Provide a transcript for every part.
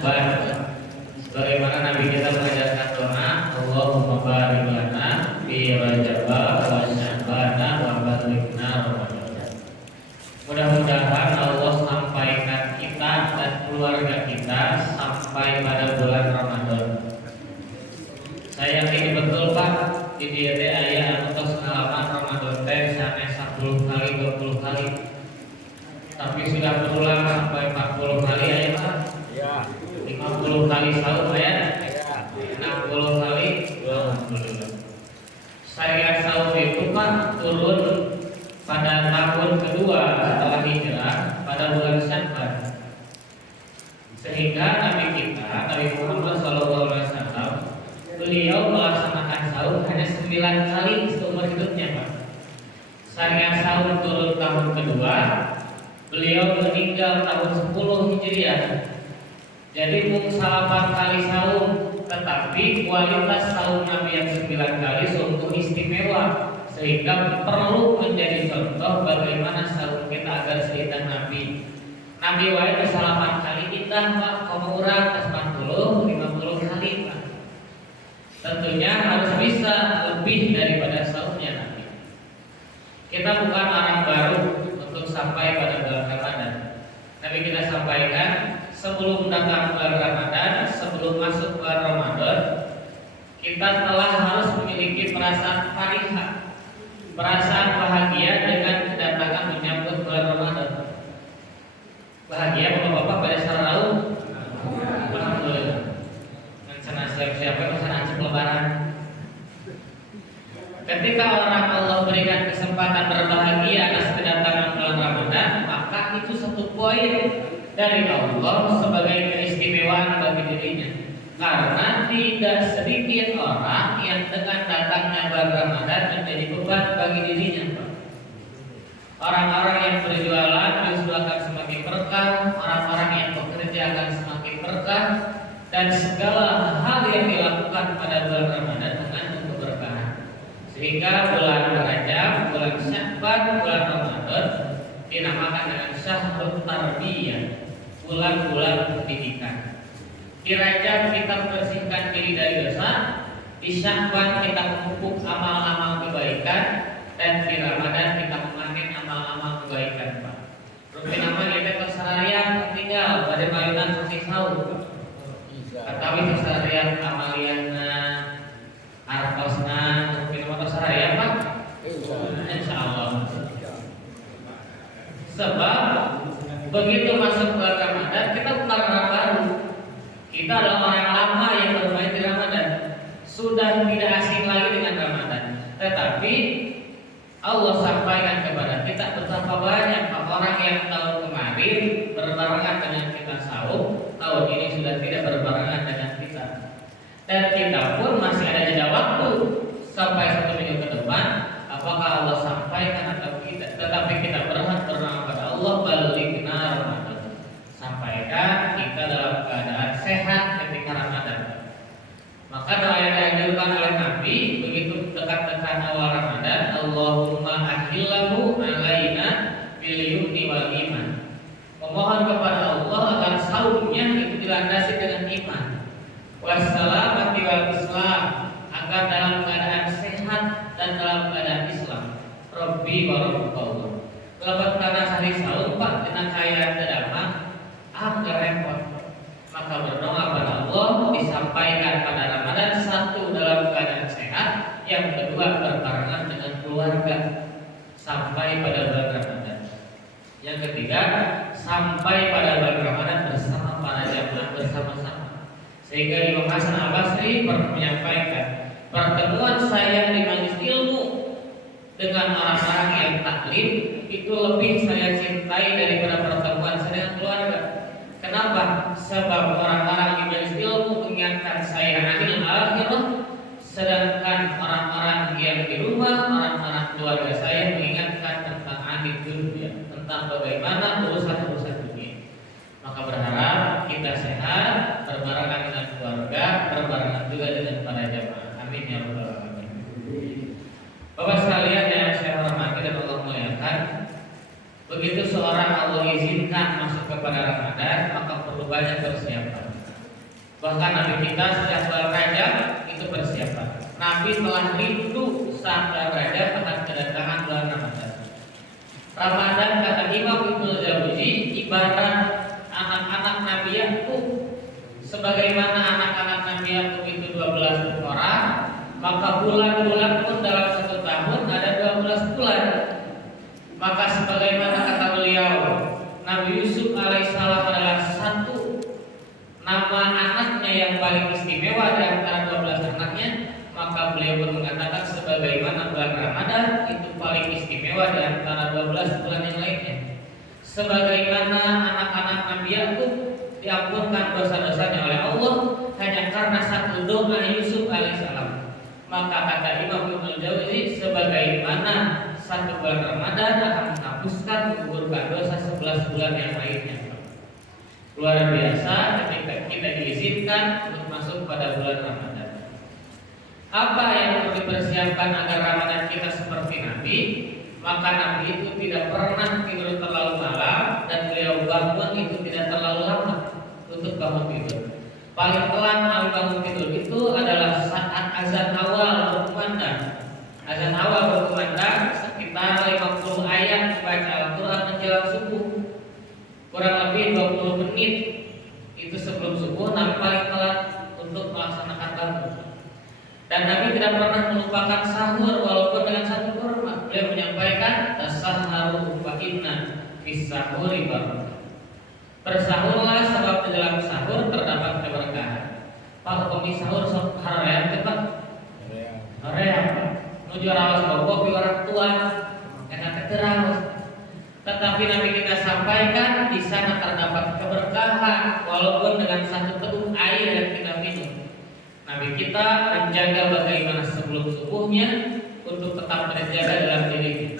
syahban. Sebagaimana Nabi kita mengajarkan doa, Allahumma barik lana fi Rajab wa Sya'ban wa balighna Ramadan. Mudah-mudahan Allah sampaikan kita dan keluarga kita sampai pada bulan Ramadan. Saya yakin betul Pak, di dia teh aya anu pengalaman Ramadan teh sampai 10 kali 20 kali. Tapi sudah berulang sampai 40 kali aya Pak. Ya. 50 kali sahur ya. Ya. 60 kali. Alhamdulillah. Syariat sahur itu Pak turun pada tahun kedua setelah hijrah pada bulan Sya'ban. Sehingga Nabi kita, Nabi Muhammad SAW, beliau melaksanakan sahur hanya 9 kali seumur hidupnya Pak. Syariat sahur turun tahun kedua, beliau meninggal tahun 10 Hijriah. Jadi mung 8 kali sahur, tetapi kualitas sahur Nabi yang 9 kali sungguh istimewa, sehingga perlu menjadi contoh bagaimana sahur kita agar seitan Nabi. Nabi wae bisa 8 kali kita Pak, kamu urang 40, 50 kali Pak. Tentunya harus bisa lebih daripada sahurnya Nabi. Kita bukan orang baru untuk sampai pada bulan Ramadan. Nabi kita sampaikan sebelum datang bulan Ramadan, sebelum masuk bulan Ramadan, kita telah harus memiliki perasaan farihah, perasaan bahagia dengan kedatangan menyambut bulan Ramadan. Bahagia bapak-bapak pada sarau. Alhamdulillah. Rencana siap-siap rencana acik lebaran. Ketika orang Allah berikan kesempatan berbahagia atas kedatangan bulan Ramadan, maka itu satu poin dari Allah sebagai keistimewaan bagi dirinya. Karena tidak sedikit orang yang dengan datangnya bulan Ramadan menjadi beban bagi dirinya, Pak. Orang-orang yang berjualan justru akan semakin berkah, orang-orang yang bekerja akan semakin berkah, dan segala hal yang dilakukan pada bulan Ramadan mengandung keberkahan. Sehingga bulan Rajab, bulan Sya'ban, bulan Ramadan dinamakan dengan Syahrul Tarbiyah, bulan-bulan pendidikan. Di Rajab kita membersihkan diri dari dosa, di Sya'ban kita memupuk amal-amal kebaikan, dan di Ramadan kita memanen amal-amal kebaikan, Pak. Rutin amal kita keseharian tinggal pada mayunan sesi sahur. Katawi keseharian amaliana, artosna, rutin amal keseharian, Pak. Insya Allah. Sebab begitu masuk bulan Ramadan kita bukan orang baru. Kita adalah orang lama yang bermain di Ramadan. Sudah tidak asing lagi dengan Ramadan. Tetapi Allah sampaikan kepada kita betapa banyak orang yang tahun kemarin berbarengan dengan kita sahur, tahun ini sudah tidak berbarengan dengan kita. Dan kita pun masih ada jeda waktu sampai 1 minggu ke depan. Apakah Allah sampaikan atau tidak? Tetapi kita berhak berdoa kepada Allah, balighna Ramadan. Sampaikan kita dalam keadaan sehat ketika Ramadan. Maka doa yang dianjurkan oleh Nabi begitu dekat-dekat awal Ramadan, Allahumma ahillahu alaina bil yumni wal iman. Memohon kepada Allah agar sahurnya itu dilandasi dengan iman. Wassalamati wal Islam, agar dalam keadaan sehat dan dalam keadaan Islam. Rabbi wa rabbukallah. Lepas karena hari sahur Pak dengan kaya sedama, agak repot. Maka berdoa pada Allah disampaikan pada Ramadan, satu dalam keadaan sehat, yang kedua berbarengan dengan keluarga sampai pada bulan Ramadan. Yang ketiga sampai pada bulan Ramadan bersama para jamaah bersama-sama. Sehingga Imam Hasan Al-Basri pernah menyampaikan, pertemuan saya di majelis ilmu dengan orang-orang yang taklim itu lebih saya cintai daripada pertemuan saya dengan keluarga. Kenapa? Sebab orang-orang di majelis ilmu mengingatkan saya anil akhirah, sedangkan orang-orang yang di rumah, orang-orang keluarga saya mengingatkan tentang anil dunia, tentang bagaimana urusan-urusan dunia. Maka berharap kita sehat, berbarengan dengan keluarga, berbarengan juga dengan para jamaah. Amin ya rabbal alamin. Bapak sekalian yang saya hormati dan Allah muliakan, begitu seorang Allah izinkan masuk kepada Ramadan, maka perlu banyak persiapan. Bahkan Nabi kita sejak bulan Rajab itu persiapan. Nabi telah rindu saat bulan Rajab akan kedatangan bulan Ramadan. Ramadan kata Imam Ibnu Jauzi ibarat anak-anak Nabi Yakub. Sebagaimana anak-anak Nabi Yakub itu 12 orang, maka bulan-bulan pun dalam satu tahun ada 12 bulan. Maka sebagaimana kata beliau, Nabi Yusuf alaihissalam adalah satu nama anaknya yang paling istimewa di antara 12 anaknya, maka beliau pun mengatakan sebagaimana bulan Ramadan itu paling istimewa di antara 12 bulan yang lainnya. Sebagaimana anak-anak Nabi Yakub diampunkan dosa-dosanya oleh Allah hanya karena satu doa Yusuf alaihissalam. Maka kata Imam Ibnu Jauzi, sebagaimana satu bulan Ramadan akan menghapuskan menggugurkan dosa 11 bulan yang lainnya. Luar biasa ketika kita diizinkan untuk masuk pada bulan Ramadan. Apa yang perlu dipersiapkan agar Ramadan kita seperti Nabi? Maka Nabi itu tidak pernah tidur terlalu malam, dan beliau bangun itu tidak terlalu lama untuk bangun tidur. Paling telat Nabi bangun tidur itu adalah saat azan awal berkumandang. Azan awal berkumandang sekitar 50 ayat baca Al-Quran menjelang subuh. Kurang lebih 20 menit itu sebelum subuh Nabi paling telat untuk melaksanakan bangun. Dan Nabi tidak pernah melupakan sahur walaupun dengan satu kurma. Beliau menyampaikan tasahharu fa inna fis sahuri barakah. Bersahurlah sebab di dalam sahur terdapat keberkahan. Pak kami sahur sok haream teh Pak. Haream. Nuju raos bobo orang tua enak terawas. Tetapi Nabi kita sampaikan di sana terdapat keberkahan walaupun dengan satu teguk air yang kita minum. Nabi kita menjaga bagaimana sebelum subuhnya untuk tetap terjaga dalam dirinya.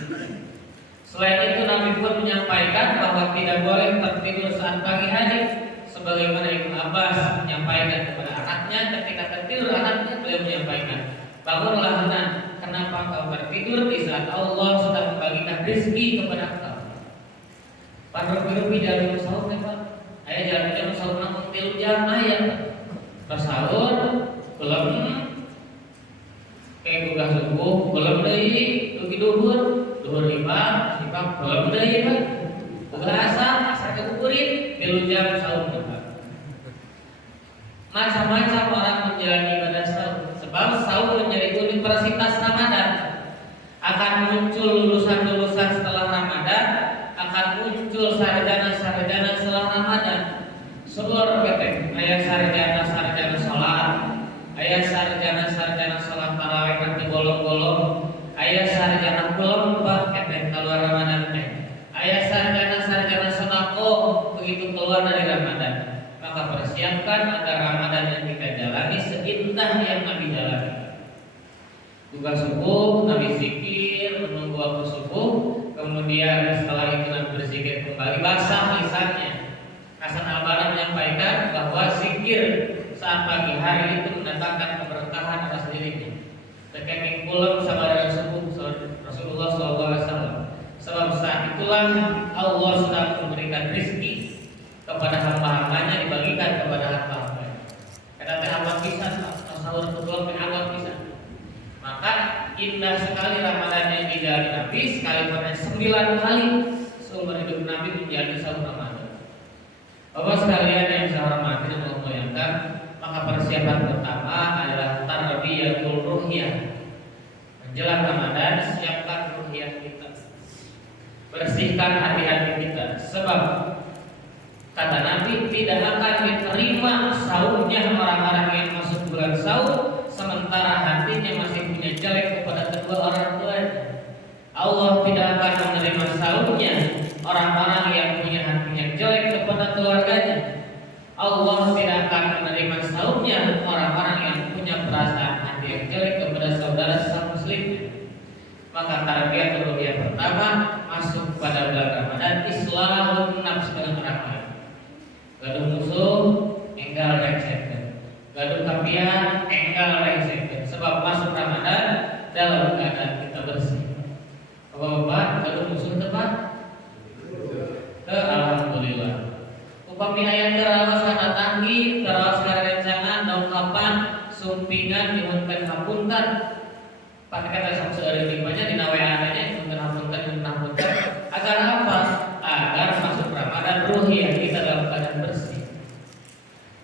Selain itu Nabi pun menyampaikan bahwa tidak boleh tertidur saat pagi hari, sebagaimana Ibnu Abbas menyampaikan kepada anaknya ketika tertidur. Anaknya beliau menyampaikan, bangunlah nak, kenapa kau tertidur di saat Allah sudah membagikan rezeki kepada engkau. Pak rupi-rupi jalan sahur nih Pak. Ayah jalan sahur namun 3 jam ayah. Bersahur belum kayak buka subuh belum deui dugi duhur imam belum deui Pak. Buka asar kekukurin 3 jam sahur Pak. Macam-macam orang menjalani ibadah sahur, sebab sahur menjadi universitas Ramadan. Akan muncul lulusan-lulusan setelah Ramadan, akan muncul sarjana-sarjana setelah Ramadan. Seluruh PT, ayah sarjana-sarjana sholat, ayah sarjana-sarjana sholat tarawih nanti bolong-bolong, ayah sarjana belum Pak PT keluar Ramadan teh, ayah sarjana-sarjana sedekah begitu keluar dari Ramadan. Maka persiapkan agar Ramadan yang kita jalani seindah yang Nabi jalani. Buka subuh, Nabi zikir, menunggu waktu subuh, kemudian setelah itu Nabi berzikir kembali, basah lisannya. Hasan Al-Banna menyampaikan bahwa zikir saat pagi hari itu mendatangkan keberkahan atas dirinya. Terkait pulang sama dengan subuh Rasulullah SAW. Sebab saat itulah Allah sudah memberikan rezeki kepada hamba-hambanya, dibagikan kepada hamba-hambanya. Kata teh awal pisan, sahur betul teh awal pisan. Maka indah sekali Ramadan yang dijalani Nabi, sekali pada 9 kali seumur hidup Nabi menjalani sahur Ramadan. Bapak sekalian yang saya hormati dan Allah muliakan, maka persiapan pertama adalah tarbiyatul ruhiyah. Menjelang Ramadan, siapkan ruhiyah kita, bersihkan hati-hati kita. Sebab kata Nabi, tidak akan diterima sahurnya orang-orang yang masuk bulan sahur sementara hatinya masih punya jelek kepada kedua orang tuanya. Allah tidak akan menerima sahurnya orang-orang yang punya hatinya jelek kepada keluarganya. Allah tidak akan menerima sahurnya orang-orang yang punya perasaan hati yang jelek kepada saudara sesama muslim. Maka tarbiyah ruhiyah pertama masuk pada bulan Ramadan, islahun nafs dengan orang lain. Gaduh musuh, enggal rengsek. Gaduh kapian, enggal rengsek. Sebab masuk Ramadan dalam keadaan kita bersih. Bapak-bapak, gaduh musuh tepat. Alhamdulillah. Upami ayat terawas karena tanggi, terawas karena supingan nyuhunkeun hapunten. Pasti kata saudara banyak di naweananya nyuhunkeun hapunten. Agar apa? Agar masuk Ramadan ruhiyah kita dalam keadaan bersih.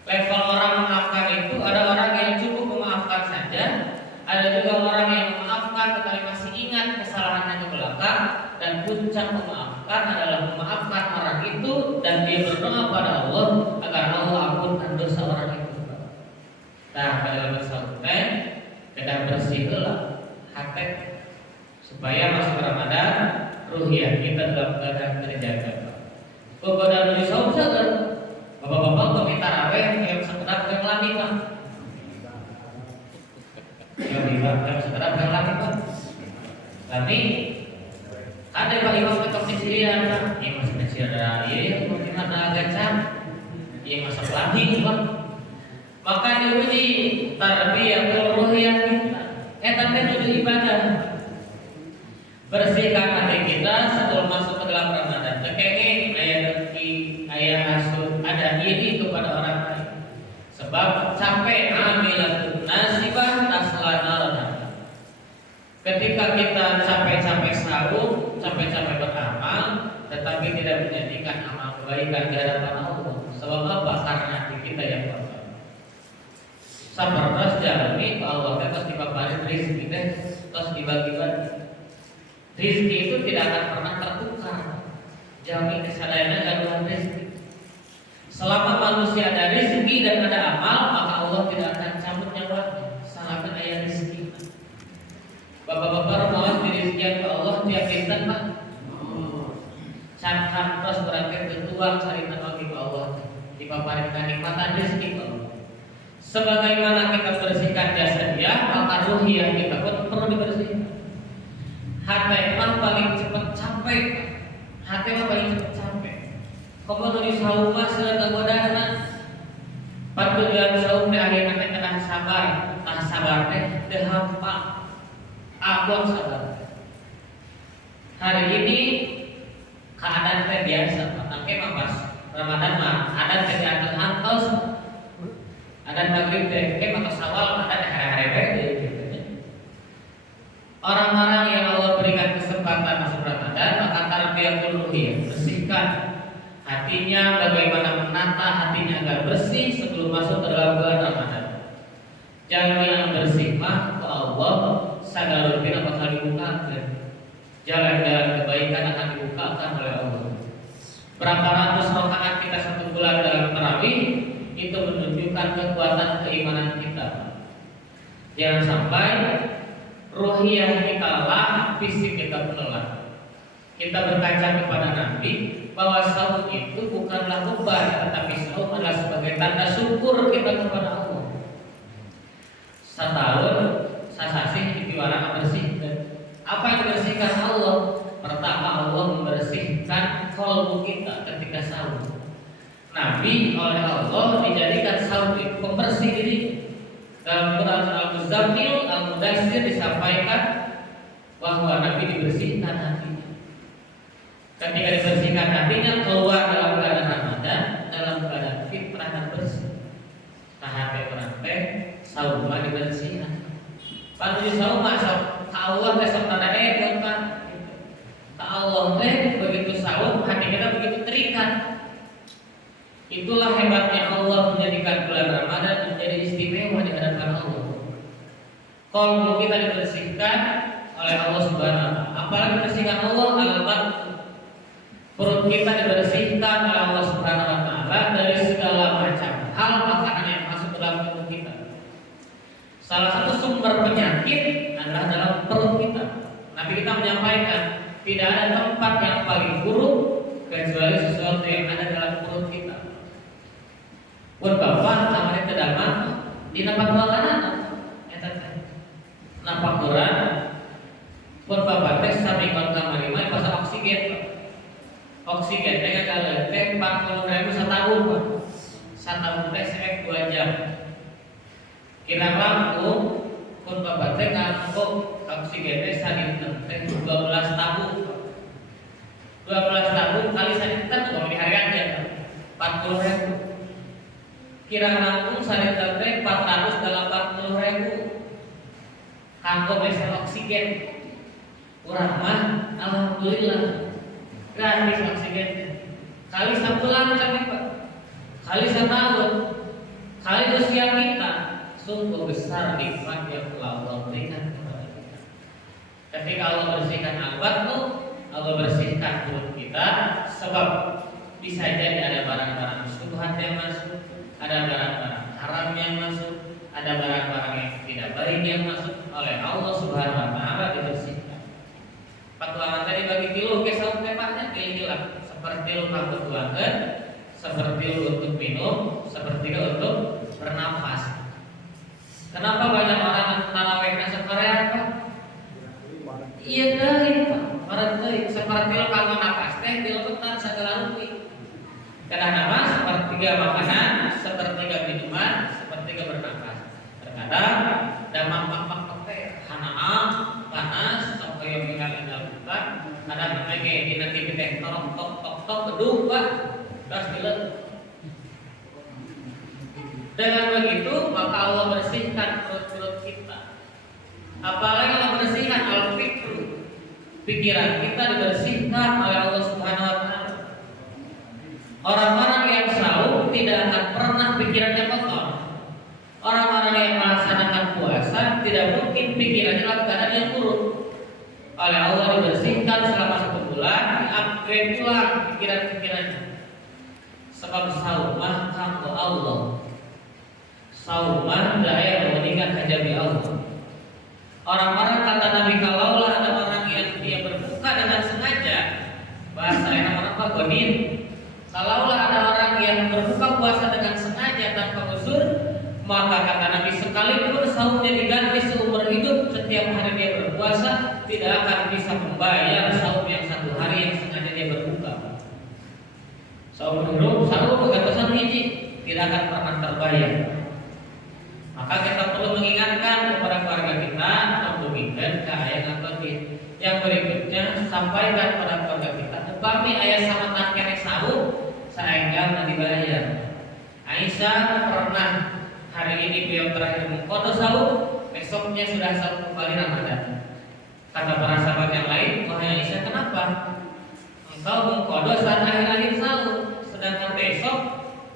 Level orang memaafkan itu ada orang yang cukup memaafkan saja, ada juga orang yang memaafkan tetapi masih ingat kesalahannya ke belakang, dan puncak memaafkan adalah memaafkan orang itu dan dia berdoa pada Allah agar Allah ampunkan dosa orang itu. Nah, pada bersahabat kita bersihlah hati supaya masuk Ramadan ruhiyah kita dalam keadaan terjaga. Kepada nulis saudara, bapak-bapak kami tarawih yang sekedar yang lami Pak. Yang sekedar yang lami Pak. Kami ada Pak Imam ketok di sini ada, yang masih kecil ada, iya mungkin ada agacam, yang masuk lagi Pak. Maka diuji tarbiyah ruhiyah kita. Tapi menuju ibadah. Bersihkan hati kita sebelum masuk ke dalam Ramadan. Tekenge ayah rezeki, ayah hasud, ada iri kepada orang lain. Sebab capek amilatun nasibah taslanarna. Ketika kita capek-capek sahur, capek-capek beramal, tetapi tidak menjadikan amal kebaikan di hadapan Allah. Sebab apa? Karena hati kita yang kotor. Sabar terus jalani Allah terus dibagi rezeki terus dibagi-bagi. Rezeki itu tidak akan pernah tertukar. Jamin kesadarannya gangguan rezeki. Selama manusia ada rezeki dan ada amal, maka Allah tidak akan cabut nyawanya. Salahkan ayat rezeki. Bapak-bapak mau dirizkian ke Allah tiap dinten Pak. Cankan terus berarti ketua cari bagi ke Allah. Dipaparin kenikmatan rezeki ke Allah. Sebagaimana kita bersihkan jasadiah, maka ruhiyah kita pun perlu dibersihkan. Hati mah paling cepat capek. Hati mah paling cepat capek. Komo di saum mah seueur godana. Patujuan saum teh akhirna teh kena sabar. Tah sabar teh teu hampa. Abot sabar. Hari ini keadaan teh biasa, tapi mah pas Ramadan mah ada teh diatur antos. Ada maghrib teh maka sawal ada hari-hari bae. Orang-orang yang Allah berikan kesempatan masuk Ramadan, maka tarbiyatul ruhiyah, bersihkan hatinya, bagaimana menata hatinya agar bersih sebelum masuk ke dalam bulan Ramadan. Jalan yang bersih mah ke Allah sadarutina bakal dibukakan. Jalan-jalan kebaikan akan dibukakan oleh Allah. Berapa ratus rakaat kita satu bulan dalam tarawih itu menunjukkan kekuatan keimanan kita. Jangan sampai ruhiyah kita lemah, fisik kita lelah. Kita berkaca kepada Nabi bahwa saum itu bukanlah beban, tetapi saum adalah sebagai tanda syukur kita kepada Allah. Setahun sasasi diwarna bersihkan. Apa yang dibersihkan Allah? Pertama Allah membersihkan qalbu kita ketika saum. Nabi oleh Allah dijadikan saum itu pembersih diri. Dalam Quran Al-Muzammil Al-Mudassir disampaikan bahwa Nabi dibersihkan hatinya. Ketika dibersihkan hatinya keluar dalam keadaan Ramadan, dalam keadaan fitrah dan bersih. Tahap orang teh saum dibersihkan. Panu saum masuk ka Allah teh saudara kan. Ka Allah teh begitu saum hati kita begitu terikat. Itulah hebatnya Allah menjadikan bulan Ramadan menjadi istimewa di hadapan Allah. Kalau kita dibersihkan oleh Allah Subhanahu wa taala, apalagi dibersihkan Allah alamat perut kita dibersihkan oleh Allah Subhanahu wa taala dari segala macam hal makanan yang masuk ke dalam tubuh kita. Salah satu sumber penyakit adalah dalam perut kita. Nabi kita menyampaikan tidak ada tempat yang paling buruk kecuali sesuatu yang ada dalam perut kita. Buat bapak namanya kedaman di nampak ruangan nampak orang buat bapak teh sami kon kamar lima pasang oksigen teh kalau teh 40.000 setahun setahun teh seek 2 jam kira lampu pun bapak teh nganggo oksigen teh sadinten teh 12 tahun 12 tahun kali sadinten kalau dihargakan 40.000 kirang langkung sadeta teh 480.000 kanggo mesin oksigen. Urang mah alhamdulillah gratis oksigen. Kali sabulan can Pak. Kali setahun. Kali usia kita sungguh besar nikmat yang telah Allah berikan kepada kita. Ketika Allah bersihkan al-batnu, Allah bersihkan perut kita, sebab bisa jadi ada barang-barang syubhat yang masuk, ada barang-barang haram yang masuk, ada barang-barang yang tidak baik yang masuk, oleh Allah Subhanahu wa taala dibersihkan. Patuangan tadi bagi tilu ke saum tepahnya pilih-pilih seperti lu kanggo tuangan, seperti lu untuk minum, seperti lu untuk bernafas. Kenapa banyak orang tarawihna sakorean Pak? Iya deui Pak, marad deui seperti lu kanggo nafas teh dilebetan sagala rupi. Kadang-kadang sepertiga makanan, sepertiga minuman, sepertiga bernafas. Terkadang damang-damang teh hanaan, panas, sampai yang ingal-ingal bukan. Ada kayak di nanti teh tok beduh Pak, gas dilet. Dengan begitu maka Allah bersihkan perut-perut kita. Apalagi Allah bersihkan al-fikru, pikiran kita dibersihkan oleh Allah Subhanahu wa taala. Orang-orang yang sahur tidak akan pernah pikirannya kotor. Orang-orang yang melaksanakan puasa tidak mungkin pikirannya dalam keadaan yang buruk. Oleh Allah dibersihkan selama 1 bulan, di-upgrade ulang pikiran-pikirannya. Sebab sahur mah kanggo Allah. Sahur mah daya meningkat hajabi Allah. Orang-orang kata Nabi kalaulah ada orang yang dia berbuka dengan sengaja, bahasa enak orang apa godin. Kalaulah ada orang yang berbuka puasa dengan sengaja tanpa uzur, maka kata Nabi sekalipun sahurnya diganti seumur hidup, setiap hari dia berpuasa tidak akan bisa membayar sahur yang 1 hari yang sengaja dia berbuka. Sahur hidup, sahur kegantosan hiji tidak akan pernah terbayar. Maka kita perlu mengingatkan kepada keluarga kita untuk ingat ke ayat al-Qadid. Yang berikutnya sampaikan kepada keluarga kita, upami ayat sama takene sahur saenggal dibayar. Aisyah pernah hari ini beliau terakhir mengqada sahur, besoknya sudah sahur kembali Ramadan. Kata para sahabat yang lain, wahai Aisyah, kenapa engkau mengqada saat akhir-akhir sahur, sedangkan besok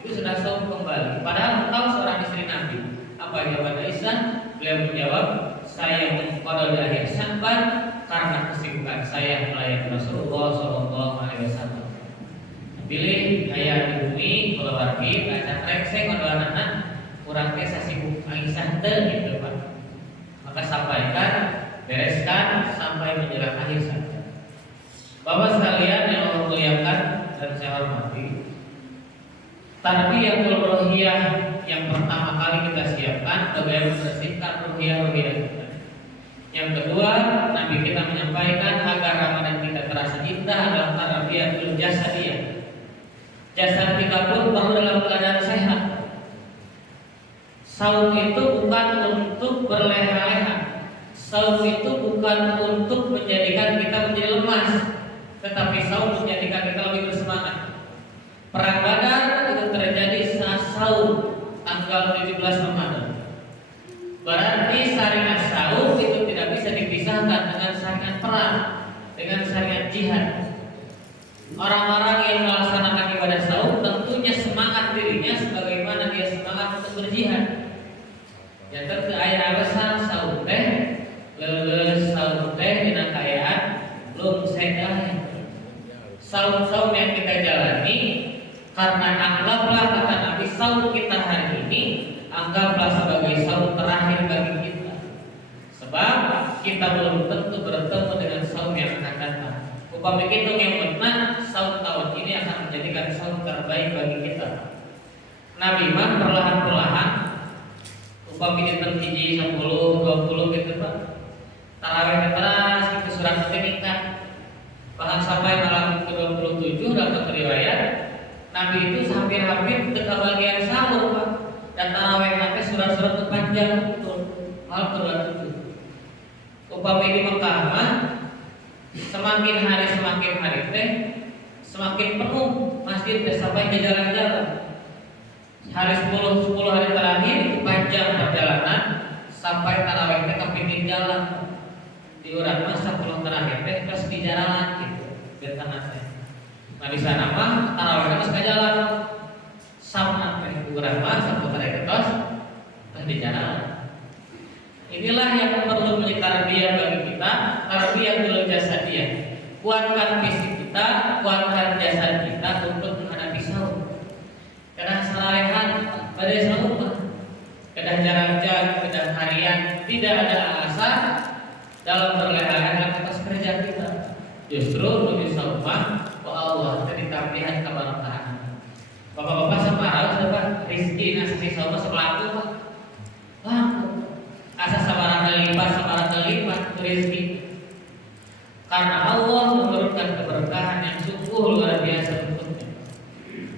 itu sudah sahur kembali? Padahal engkau seorang istri Nabi. Apa jawaban Aisyah? Beliau menjawab, saya mengqada di akhir Sya'ban karena kesibukan saya melayani Rasulullah SAW. Pilih ayah di bumi keluargi baca rekseng atau anak kurang teh sibuk Aisyah teh gitu Pak. Maka sampaikan, bereskan sampai menjelang akhir saja. Bapak sekalian yang Allah muliakan dan saya hormati, tarbiyah ruhiyah yang pertama kali kita siapkan bagaimana membersihkan ruhiyah kita. Yang kedua, Nabi kita menyampaikan agar Ramadan kita terasa indah adalah tarbiyatul jasadiyah. Jasad kita pun perlu dalam keadaan sehat. Saum itu bukan untuk berleha-leha. Saum itu bukan untuk menjadikan kita menjadi lemas, tetapi saum menjadikan kita lebih bersemangat. Perang Badar itu terjadi saat saum tanggal 17 Ramadan. Berarti syariat saum itu tidak bisa dipisahkan dengan syariat perang, dengan syariat jihad. Orang-orang yang melaksanakan ibadah saum tentunya semangat dirinya sebagaimana dia semangat untuk berjihad. Yang tentu ayat alasan saum teh leles saum teh dina kayaan belum sedah. Saum-saum yang kita jalani karena anggaplah kata Nabi saum kita hari ini anggaplah sebagai saum terakhir bagi kita. Sebab kita belum tentu bertemu dengan saum yang akan datang. Upami kita yang benar, saum tahun ini akan menjadikan saum terbaik bagi kita. Nabi mah perlahan-perlahan, upami dinten hiji 10, 20 gitu Pak. Tarawih teras itu surat meningkat. Bahkan sampai malam ke-27 dapat riwayat Nabi itu hampir-hampir ke bagian sahur Pak. Dan tarawih nanti surat-surat panjang betul. Malam ke-27. Upami di Mekah mah semakin hari teh semakin penuh masjid teh sampai ke jalan-jalan. hari 10 hari terakhir itu panjang perjalanan sampai tarawihnya ke pinggir jalan. Di urang mah 10 terakhir teh terus di jalan gitu. Biar tanah teh. Nah di sana mah tarawihnya terus ke jalan. Sama teh urang mah 10 terakhir terus di jalan. Inilah yang perlu menjadi tarbiyah bagi kita, tarbiyah dulu jasadiyah. Kuatkan fisik kita, kuatkan jasad kita untuk menghadapi sahur. Kedah sararehan pada sahur, kedah jarak-jarak, kedah harian, tidak ada alasan dalam berleha-leha atas kerja kita. Justru menuju sahur Allah jadi tarbihan keberkahan. Bapak-bapak separah coba rizki nasi sahur sepelaku Pak. Asa sabarang kalimat rezeki. Karena Allah menurunkan keberkahan yang sungguh luar biasa untuknya.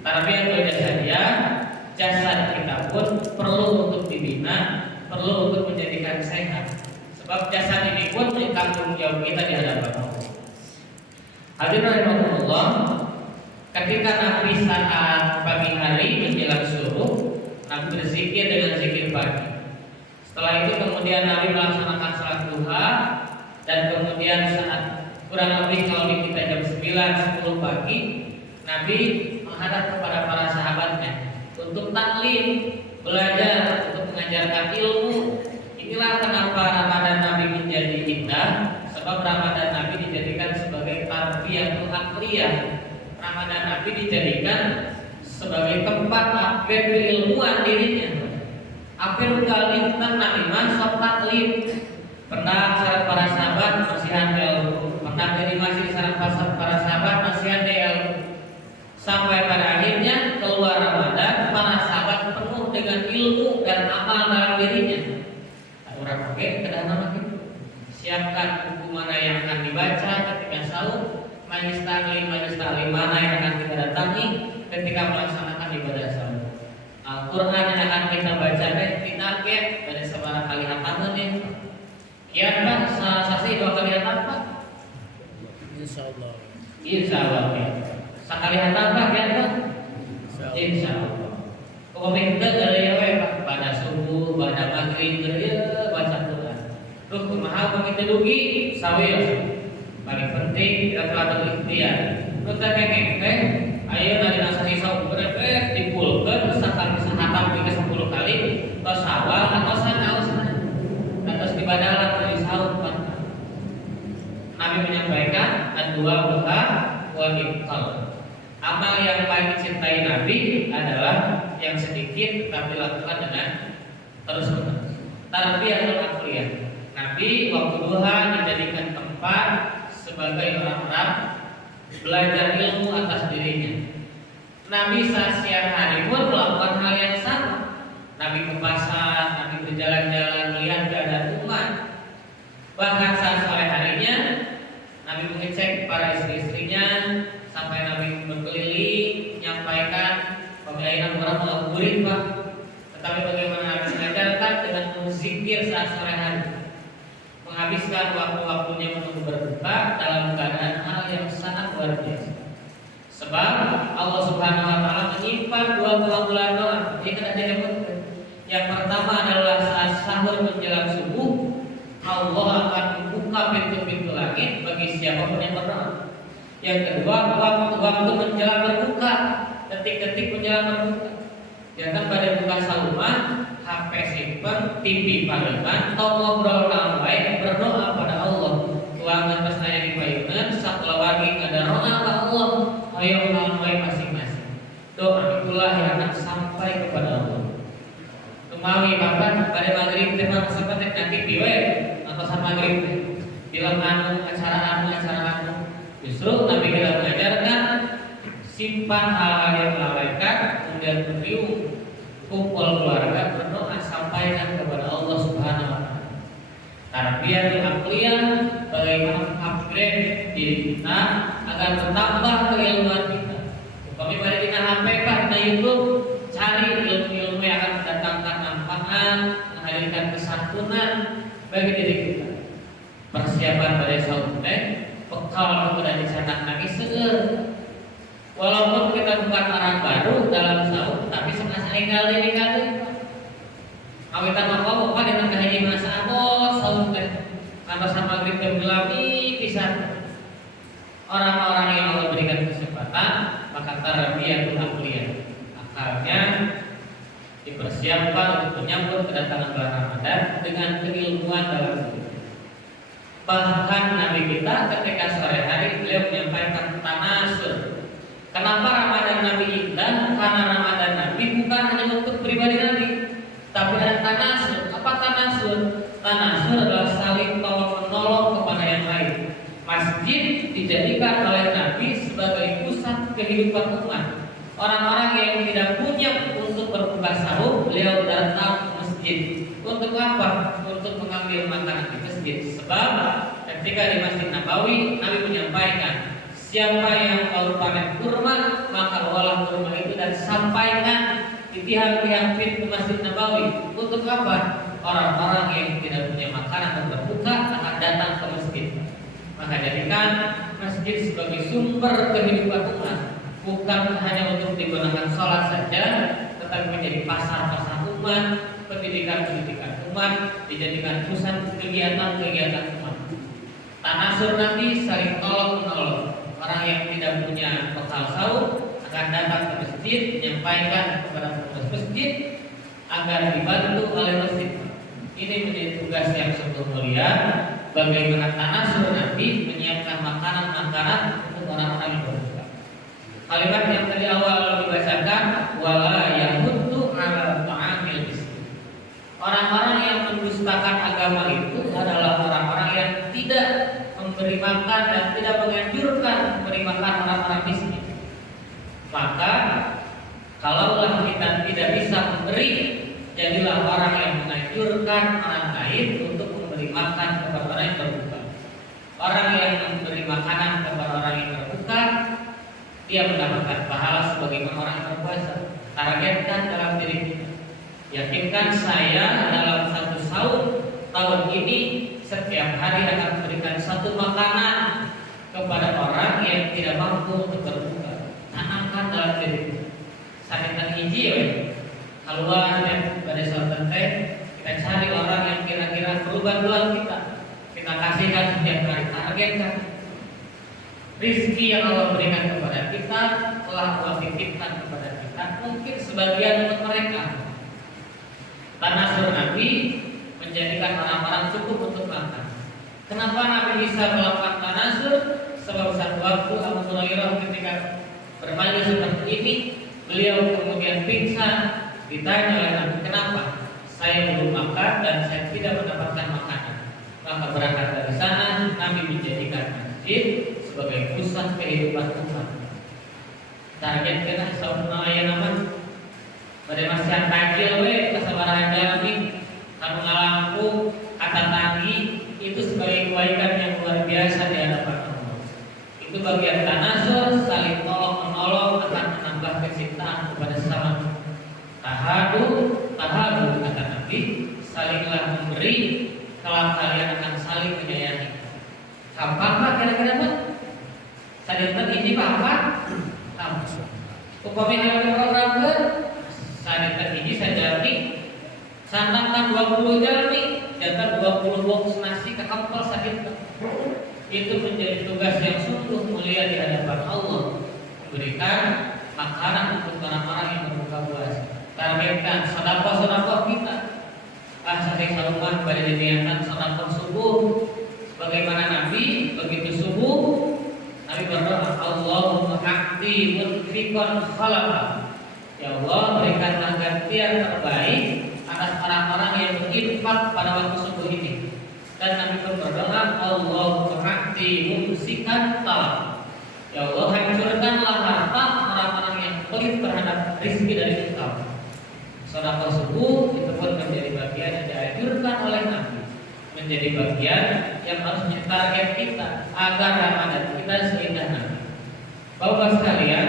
Tarbiyah jasadiyah, jasad kita pun perlu untuk dibina, perlu untuk menjadikan sehat. Sebab jasad ini pun tanggung jawab kita di hadapan Allah. Hadirin rahimakumullah, ketika Nabi saat pagi hari menjelang subuh, Nabi berzikir dengan zikir pagi. Setelah itu kemudian Nabi melaksanakan salat duha dan kemudian saat kurang lebih kalau di kita jam 9-10 pagi Nabi menghadap kepada para sahabatnya untuk taklim, belajar, untuk mengajarkan ilmu. Inilah kenapa Ramadan Nabi menjadi indah, sebab Ramadan Nabi dijadikan sebagai tarbiyatul aqliyah. Ramadan Nabi dijadikan sebagai tempat upgrade keilmuan dirinya. Akhir kali Nabi masuk taklim, pernah syarat para sahabat masihan ilmu, pernah jadi masih syarat para sahabat masihan ilmu, sampai pada akhirnya keluar Ramadan para sahabat penuh dengan ilmu dan amal dalam dirinya. Orang pakai kedah nama itu. Siapkan buku mana yang akan dibaca ketika sahur, majelis taklim mana yang akan kita datangi ketika melaksanakan ibadah sahur. Al-Quran yang akan kita baca ditarget dari sebarang kali hataman ya. Kian Pak, sasi 2 kali hataman Pak? Insyaallah. Insyaallah ya. Sekali hataman Pak kian Pak? Insyaallah. Pokoknya kita dari ya Pak, pada subuh, pada maghrib ya baca Quran. Terus kumaha pamit dugi sawi ya. Paling penting kita telah berikhtiar. Terus kengeng teh ayo nari nasani saum berefek dipulkeun sakali sahatam ke 10 kali tos sawal atau sanaos terus dibadalan dari saum. Nabi menyampaikan ad-du'a wal iftar. Amal yang paling dicintai Nabi adalah yang sedikit tetapi lakukan dengan terus-menerus. Tarbiyatul aqliyah. Nabi waktu duha dijadikan tempat sebagai orang-orang belajar ilmu atas dirinya. Nabi saat siang hari pun melakukan hal yang sama. Nabi ke pasar, Nabi berjalan-jalan melihat keadaan umat. Bahkan saat sore harinya, Nabi mengecek para istri-istrinya sampai Nabi berkeliling menyampaikan bagaimana orang mengabuburit Pak. Tetapi bagaimana Nabi mengajarkan dengan berzikir saat sore hari, menghabiskan waktu-waktunya menunggu berbuka dalam keadaan hal yang sangat luar biasa. Sebab Allah Subhanahu wa taala menyimpan 2 bulan doa. Yang pertama adalah saat sahur menjelang subuh, Allah akan membuka pintu-pintu langit bagi siapapun yang berdoa. Yang kedua, waktu menjelang berbuka, detik-detik menjelang berbuka. Jangan pada buka salumah, HP simpen, TV palingan, atau ngobrol dengan baik, berdoa pada Allah. Tuangan pesnaya di payunan, saklawagi ada roa ke Allah. Ayo melalui masing-masing. Doa itulah yang akan sampai kepada Allah. Kemawi bahkan pada maghrib tema seperti nanti piwe atau sama maghrib bilang acara anu. Justru Nabi kita mengajarkan simpan hal-hal yang melalaikan, kemudian beriu kumpul keluarga berdoa sampaikan kepada Allah Subhanahu wa taala. Tarbiyatul aqliyah bagaimana upgrade diri kita agar bertambah keilmuan kita. Kami pada kita HP Pak, di YouTube cari ilmu-ilmu yang akan mendatangkan manfaat, menghadirkan kesantunan bagi diri kita. Persiapan pada sahur bekal kepada di sana nangis seger. Walaupun kita bukan orang baru dalam sahur, tapi sengaja ningali awetan apa dengan haji masa abot saum teh karena sama maghrib gelami pisan. Orang-orang yang Allah berikan kesempatan maka tarbiyatun aqliyah, akalnya dipersiapkan untuk menyambut kedatangan bulan Ramadan dengan keilmuan dalam hidup. Bahkan Nabi kita ketika sore hari beliau menyampaikan tanasur. Kenapa Ramadan Nabi indah? Karena Ramadan Nabi bukan hanya untuk pribadi Nabi, tapi ada tanasur. Apa tanasur? Tanasur adalah saling tolong menolong kepada yang lain. Masjid dijadikan oleh Nabi sebagai pusat kehidupan umat. Orang-orang yang tidak punya untuk berbuka sahur, beliau datang ke masjid. Untuk apa? Untuk mengambil makanan di masjid. Sebab ketika di Masjid Nabawi, Nabi menyampaikan, siapa yang mau panen kurma, maka olah kurma itu dan sampaikan di pihak-pihak pintu Masjid Nabawi. Untuk apa? Orang-orang yang tidak punya makanan untuk berbuka akan datang ke masjid. Maka jadikan masjid sebagai sumber kehidupan umat, bukan hanya untuk digunakan sholat saja, tetapi menjadi pasar-pasar umat, pendidikan-pendidikan umat, dijadikan pusat kegiatan-kegiatan umat. Tanasur nanti saling tolong menolong. Orang yang tidak punya bekal sahur akan datang ke masjid, menyampaikan kepada pengurus masjid agar dibantu oleh masjid. Ini menjadi tugas yang sungguh mulia. Bagaimana tanasur nanti menyiapkan makanan-makanan untuk orang-orang yang berbuka. Kalimat yang tadi awal dibacakan, wala yahuddu ala ta'amil miskin. Orang-orang yang mendustakan agama itu adalah orang-orang yang tidak memberi makan dan tidak menganjurkan memberi makan orang-orang miskin. Maka kalaulah kita tidak bisa memberi, jadilah orang yang menganjurkan orang lain untuk memberi makan kepada orang yang berbuka. Orang yang memberi makanan kepada orang yang berbuka, dia mendapatkan pahala sebagaimana orang yang berpuasa. Targetkan dalam diri kita. Yakinkan saya dalam satu sahur tahun ini setiap hari akan memberikan satu makanan kepada orang yang tidak mampu untuk berbuka. Tanamkan dalam diri kita. Sakitan hiji ya, keluar dan pada saat teh kita cari orang yang kira-kira perlu bantuan kita. Kita kasihkan setiap hari, targetkan. Rizki yang Allah berikan kepada kita telah Allah titipkan kepada kita. Mungkin sebagian untuk mereka. Tanasur Nabi menjadikan orang-orang cukup untuk makan. Kenapa Nabi bisa melakukan tanasur? Sebab satu waktu Abu Hurairah ketika bermain seperti ini, beliau kemudian pingsan. Ditanya oleh Nabi, kenapa? Saya belum makan dan saya tidak mendapatkan makanan. Maka berangkat dari sana, Nabi menjadikan masjid sebagai pusat kehidupan umat. Target kita saudara ayah nama pada masa takil we kesabaran jalmi kamu ngalampu kata tanggi itu sebagai kebaikan yang luar biasa di hadapan Allah. Itu bagian tanasur, saling tolong menolong akan menambah kecintaan kepada sesama. Tahadu kata Nabi, salinglah memberi, kalau kalian akan saling menyayangi. Apa kira-kira Pak? Sadinten ini apa? Kamu. Upami hayang program ke? Sadinten ini saya jalmi. Santangkan 20 jalmi, jatah 20 box nasi ke kampel sadinten. Itu menjadi tugas yang sungguh mulia di hadapan Allah. Memberikan makanan untuk orang-orang yang berbuka puasa. Targetkan sedekah kita. Sering rumah pada diniatkan sedekah subuh. Sebagaimana Nabi begitu subuh, Nabi berdoa, Allahumma a'ti munfiqan khalaqa. Ya Allah, berikanlah gantian terbaik atas orang-orang yang berinfak pada waktu subuh ini. Dan Nabi pun berdoa, Allahumma a'ti mumsikan talaq. Ya Allah, hancurkanlah harta orang-orang yang pelit terhadap rezeki dari Engkau. Sedekah subuh itu pun menjadi bagian yang dianjurkan oleh Nabi, menjadi bagian yang harus menjadi target kita agar Ramadan kita seindah Nabi. Bapak sekalian,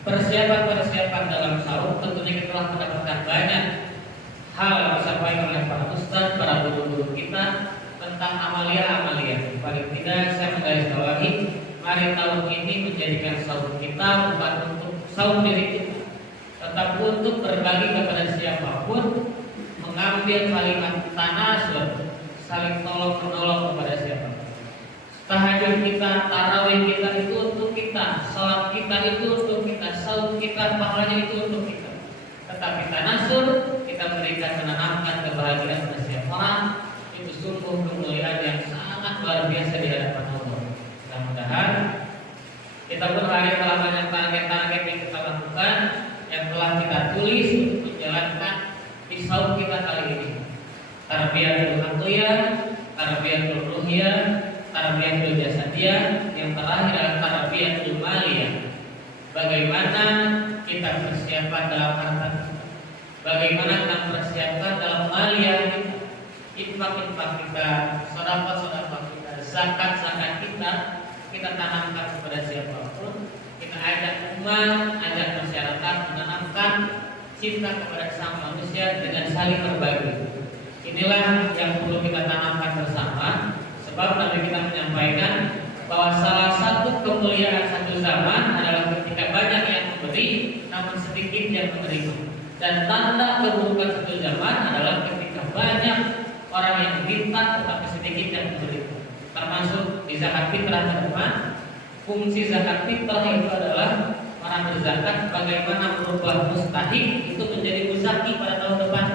persiapan dalam sahur tentunya kita telah mendapatkan banyak hal yang disampaikan oleh para ustaz, para guru-guru kita tentang amalia-amalia. Paling tidak saya menggarisbawahi, mari tahun ini menjadikan sahur kita bukan untuk sahur diri kita, tetapi untuk berbagi kepada siapapun, mengambil kalimat tanasur, saling tolong menolong kepada siapapun. Tahajud kita, tarawih kita itu untuk kita, sholat kita itu untuk kita, saum kita, pahalanya itu untuk kita. Tetapi tanasur, kita berikan menanamkan kebahagiaan pada setiap orang, itu sungguh kemuliaan yang sangat luar biasa di hadapan Allah. Mudah-mudahan kita pun hari telah banyak target-target yang kita lakukan, yang telah kita tulis untuk menjalankan di saum kita kali ini. Tarbiyatul aqliyah, tarbiyatul ruhiyah, tarbiyatul jasadiyah, yang terakhir adalah tarbiyatul maliyah. Bagaimana kita persiapan dalam harta kita, bagaimana kita persiapan dalam maliyah kita, infak-infak kita, sedekah-sedekah kita, zakat-zakat kita tanamkan kepada siapapun. Kita ajak umat, ajak masyarakat menanamkan cinta kepada sang manusia dengan saling berbagi. Inilah yang perlu kita tanamkan bersama. Sebab Nabi kita menyampaikan bahwa salah satu kemuliaan satu zaman adalah ketika banyak yang memberi, namun sedikit yang menerima. Dan tanda keburukan satu zaman adalah ketika banyak orang yang minta tetapi sedikit yang memberi. Termasuk di zakat fitrah teman-teman. Fungsi zakat fitrah itu adalah orang berzakat bagaimana merubah mustahik itu menjadi muzaki pada tahun depan.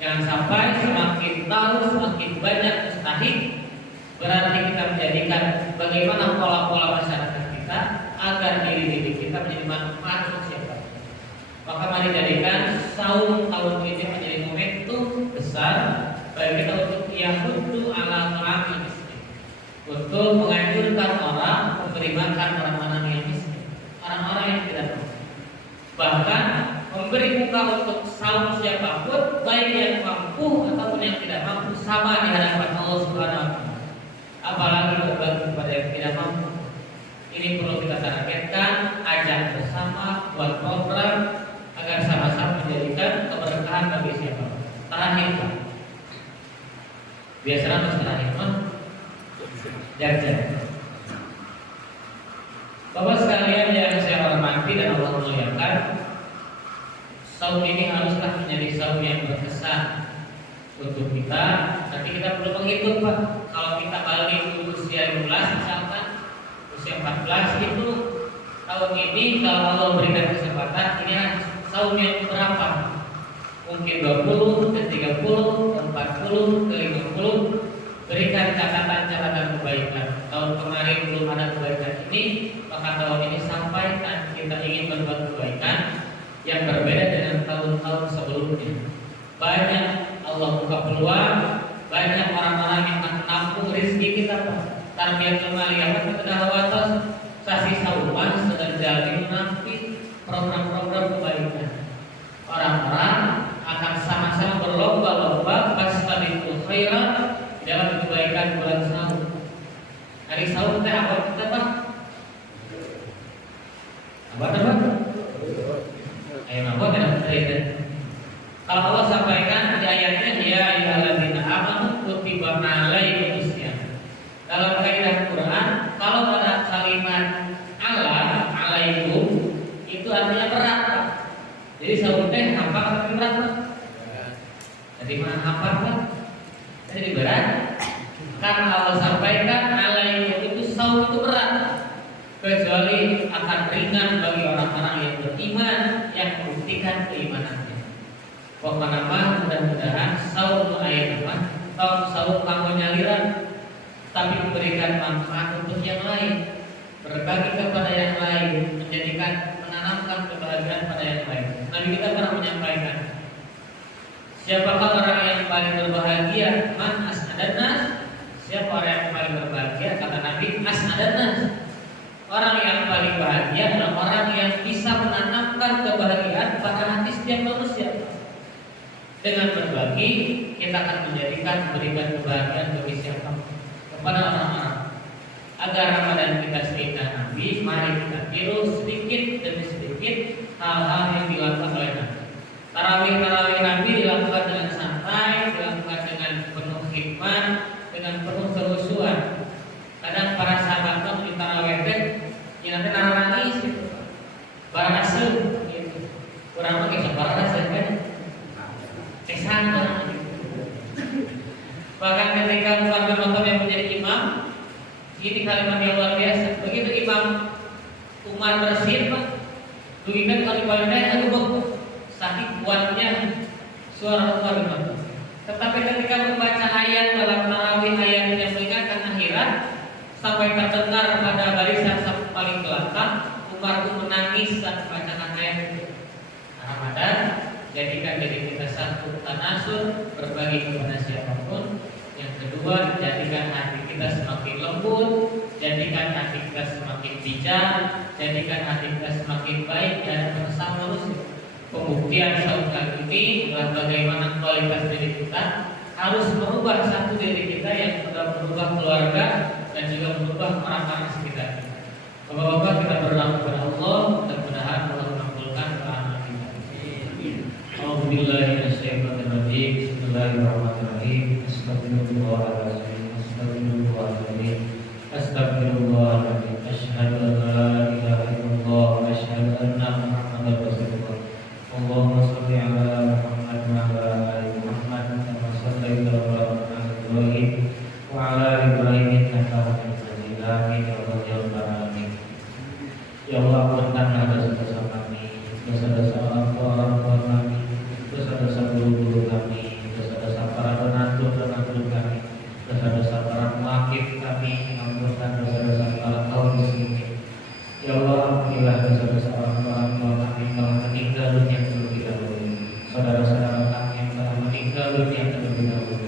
Jangan sampai semakin tahu semakin banyak mustahik, berarti kita menjadikan bagaimana pola-pola masyarakat kita agar diri-diri kita menjadi manfaat untuk siapa. Maka mari jadikan saum tahun ini menjadi momentum besar bagi kita untuk yahuddu ala ta'amil miskin, untuk menganjurkan orang memberi makan orang-orang yang miskin, orang-orang yang tidak mampu. Bahkan memberi muka untuk saum siapapun, baik yang mampu ataupun yang tidak mampu, sama di hadapan Allah Subhanahu wa taala. Apalagi berbagi kepada yang tidak mampu. Ini perlu kita targetkan, ajak bersama, buat program agar sama-sama menjadikan keberkahan bagi siapa. Terakhir, biasanya harus terakhir, jajan. Bapak sekalian yang saya hormati dan Allah muliakan, saum ini haruslah menjadi saum yang berkesan untuk kita. Nanti kita perlu menghitung, Pak. Kalau kita balik di usia 15 misalkan, usia 14 itu tahun ini kalau Allah berikan kesempatan, ini saum yang berapa? Mungkin 20, ke 30, ke 40, ke 50. Berikan catatan-catatan kebaikan. Tahun kemarin belum ada kebaikan ini, maka tahun ini sampaikan kita ingin berbuat kebaikan yang berbeda dengan tahun-tahun sebelumnya. Banyak Allah buka peluang, banyak orang-orang yang akan menampung rezeki kita. Tarbiyatul maliyah kita watas sasi sauman sedang jadi menanti program-program kebaikan. Orang-orang akan sama-sama berlomba-lomba fastabiqul khairat dalam kebaikan bulan saum. Hari saum teh apa kita, Pak? Apa teman? Ayo apa kita? Kalau Allah sampaikan di ayatnya ya ayyuhalladzina amanu kutiba alaikumusiyam. Dalam kaidah Quran, kalau ada kalimat alaikum itu artinya berat, Pak. Jadi saum teh hampa atau berat, Pak? Jadi mana hampa, Pak? Jadi berat. Karena Allah sampaikan alaikum itu saum itu berat. Kecuali akan ringan bagi orang-orang yang beriman yang membuktikan keimanannya. Pokoknya mudah-mudahan saum ayat tahun saum kamu nyaliran, tapi memberikan manfaat untuk yang lain, berbagi kepada yang lain, menjadikan menanamkan kebahagiaan pada yang lain. Nabi kita pernah menyampaikan, siapakah orang yang paling berbahagia? Man as'adan nas. Siapa orang yang paling berbahagia? Kata Nabi, as'adan nas. Orang yang paling bahagia adalah orang yang bisa menanamkan kebahagiaan pada hati setiap manusia. Dengan berbagi, kita akan menjadikan memberikan kebahagiaan bagi siapa kepada orang-orang. Agar Ramadan kita seindah Nabi, mari kita tiru sedikit demi sedikit hal-hal yang dilakukan oleh Nabi. Tarawih Nabi dilakukan dengan santai, dilakukan dengan penuh hikmah, dengan penuh kerusuhan. Kadang para sahabat kan di tarawih teh, yang nanti nangis gitu, barang hasil gitu. kesan orang itu. Bahkan ketika Umar bin Khattab yang menjadi imam, ini kalimat yang luar biasa. Begitu Imam Umar bersin, Pak, duingan kalau dipandang aduh sakit kuatnya suara Umar bin Khattab. Tetapi ketika membaca ayat dalam tarawih, ayat yang mengingatkan akhirat, sampai terdengar pada barisan paling belakang, Umar pun menangis saat membacakan ayat itu. Ramadan, jadikan diri kita satu tanasur, berbagi kepada siapapun. Yang kedua, jadikan hati kita semakin lembut, jadikan hati kita semakin bijak, jadikan hati kita semakin baik dan bersama manusia. Pembuktian saat kali ini adalah bagaimana kualitas diri kita harus merubah satu diri kita yang sudah merubah keluarga dan juga merubah orang-orang sekitar kita. Bapak-bapak, kita berdoa kepada Allah, mudah-mudahan Allah mengabulkan doa kita. Alhamdulillahirobbilalamin. Bismillahirrahmanirrahim. Astagfirullahaladzim. Astagfirullahaladzim. Astagfirullahaladzim. Asyhadu an la ilaha illallah wa asyhadu anna Muhammadar Rasulullah. Allahumma shalli ala Muhammad wa ala ali Muhammad kama shallaita ala Ibrahim wa ala ali Ibrahim innaka Hamidum Majid. Amin ya rabbal alamin. Ya Allah, ampunkanlah dosa-dosa kami, dosa-dosa orang tua kami, dosa-dosa guru-guru kami, dosa-dosa para donatur kami, dosa-dosa para pengakif kami, ampunkan dosa-dosa para kaum muslimin. Ya Allah, ampunilah dosa-dosa orang tua kami yang telah meninggal dunia terlebih dahulu, saudara-saudara kami yang telah meninggal dunia terlebih dahulu.